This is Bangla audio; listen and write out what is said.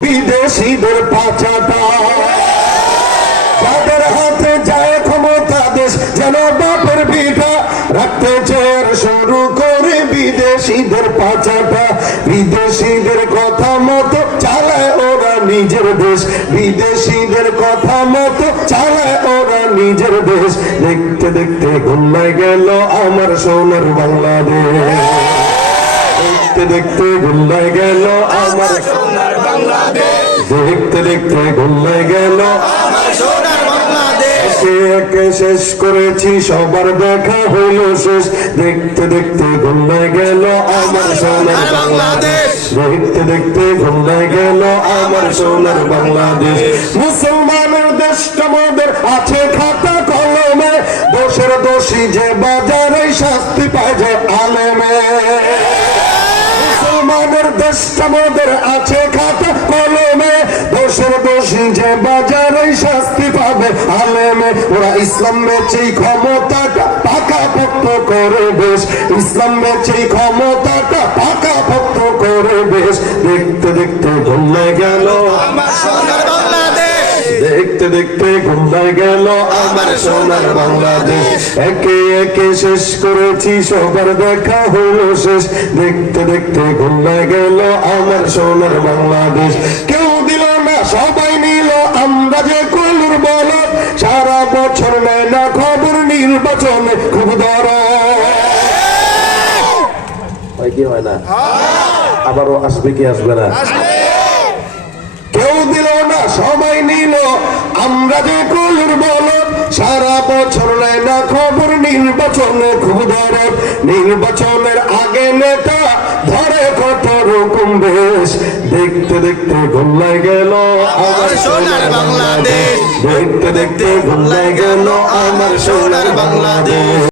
বিদেশিদের পাচাটা যাদের হাতে যায় ক্ষমতা দেশ যেন বাপের বিটা রাখতে চেয়ার শুরু করে বিদেশিদের পাচাটা বিদেশিদের কথা মতো চালায় ওরা নিজের দেশ বিদেশিদের কথা মতো চালায় ওরা নিজের দেশ দেখতে দেখতে ঘুমায় গেল আমার সোনার বাংলাদেশ দেখতে দেখতে ঘুমায় গেল আমার সোনার বাংলাদেশ দেখতে দেখতে ঘুমায় গেল আমার সোনার বাংলাদেশ একে একে শেষ করেছি সবার দেখা হইল শেষ দেখতে দেখতে ঘুমায় গেল আমার সোনার বাংলাদেশ দেখতে দেখতে ঘুমায় গেল আমার সোনার বাংলাদেশ মুসলমানের দেশ আমাদের আছে খাতা কলমে দোষের দোষী যে বাজারে শাস্তি পায় যে আলেমে মুসলমানের দেশ আমাদের আছে খাতা কলমে দোষের দোষী যে বাজারে শাস্তি পাবে আলেমে ওরা ইসলাম বেচেই ক্ষমতাটা পাকাপোক্ত করে বেশ ইসলাম বেচেই ক্ষমতাটা পাকাপোক্ত করে বেশ দেখতে দেখতে ঘুমায় গেল আমার সোনার বাংলাদেশ দেখতে দেখতে ঘুমায় গেল আমার সোনার বাংলাদেশ একে একে শেষ করেছি সবার দেখা হলো শেষ দেখতে দেখতে ঘুমায় গেল আমার সোনার বাংলাদেশ কেউ দিল না সবাই নিল আমরা যে কলুর বলদ সারা বছর নেয় না খবর নির্বাচনে খুব দরদ কি হয় না আবারও আসবে কি আসবে না কেউ দিল না সবাই নিল আমরা যে কলুর বলদ সারা বছর নেয় না খবর নির্বাচনে খুব দরদ নির্বাচনের আগে নেতা ধরে কত রকম বেশ দেখতে দেখতে ঘুমায় গেল আমার সোনার বাংলাদেশ দেখতে দেখতে ঘুমায় গেল আমার সোনার বাংলাদেশ।